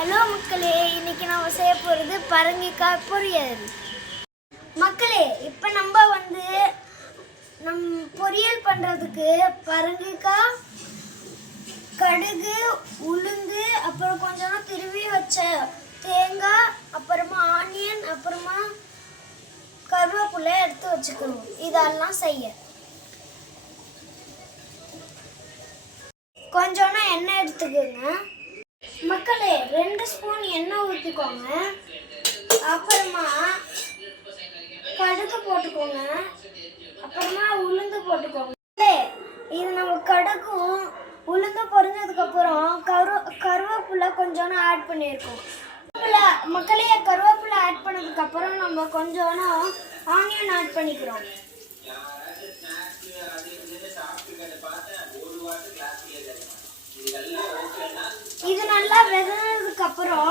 Hello மக்களே, இன்னைக்கு நம்ம செய்ய போகிறது பரங்கிக்காய் பொரியல். மக்களே, இப்போ நம் பொரியல் பண்ணுறதுக்கு பரங்கிக்காய், கடுகு, உளுந்து, அப்புறம் கொஞ்சம் திருவி வச்ச தேங்காய், அப்புறமா ஆனியன், அப்புறமா கருவேப்பிலை எடுத்து வச்சுக்கணும். இதெல்லாம் செய்ய கொஞ்சம் எண்ணெய் எடுத்துக்கோங்க. மக்களே, 2 ஸ்பூன் எண்ணெய் ஊற்றிக்கோங்க. அப்புறமா கடுகு போட்டுக்கோங்க. அப்புறமா உளுந்து போட்டுக்கோங்க. இது நம்ம கடுகும் உளுந்து பொரிஞ்சதுக்கப்புறம் கருவேப்பிலை கொஞ்சோன்னு ஆட் பண்ணியிருக்கோம். மக்களே, கருவேப்பிலை ஆட் பண்ணதுக்கப்புறம் நம்ம கொஞ்சோன்னு ஆனியன் ஆட் பண்ணிக்கிறோம். இது நல்லா வெந்ததுக்கு அப்புறம்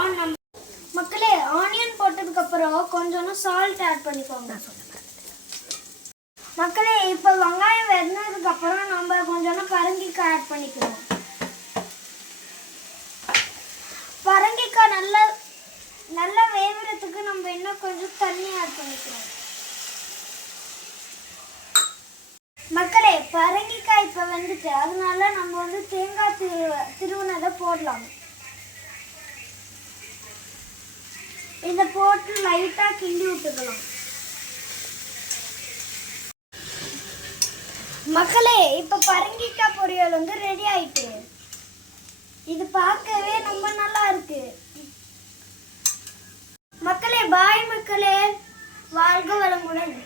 மக்களே, ஆனியன் போட்டதுக்கு அப்புறம் கொஞ்சம் சால்ட் ஆட் பண்ணிக்கோங்க. மக்களே, இப்போ வெங்காயம் வெந்ததுக்கு அப்புறம் நம்ம கொஞ்சம் பரங்கிக்காய் ஆட் பண்ணிக்கிறோம். பரங்கிக்காய் நல்லா வேகிறதுக்கு நம்ம இன்னும் கொஞ்சம் தண்ணி ஆட் பண்ணிக்கிறோம். மக்களே, பரங்கிக்காய் இப்போ வந்துட்டு, அதனால நம்ம தேங்காய் திருவுனதை போடலாம். இதை போட்டு லைட்டாக கிண்டி விட்டுக்கலாம். மக்களே, இப்போ பரங்கிக்காய் பொரியல் ரெடி ஆயிட்டு. இது பார்க்கவே ரொம்ப நல்லா இருக்கு. மக்களே, பாய் மக்களே, வாழ்க வளமுடன்.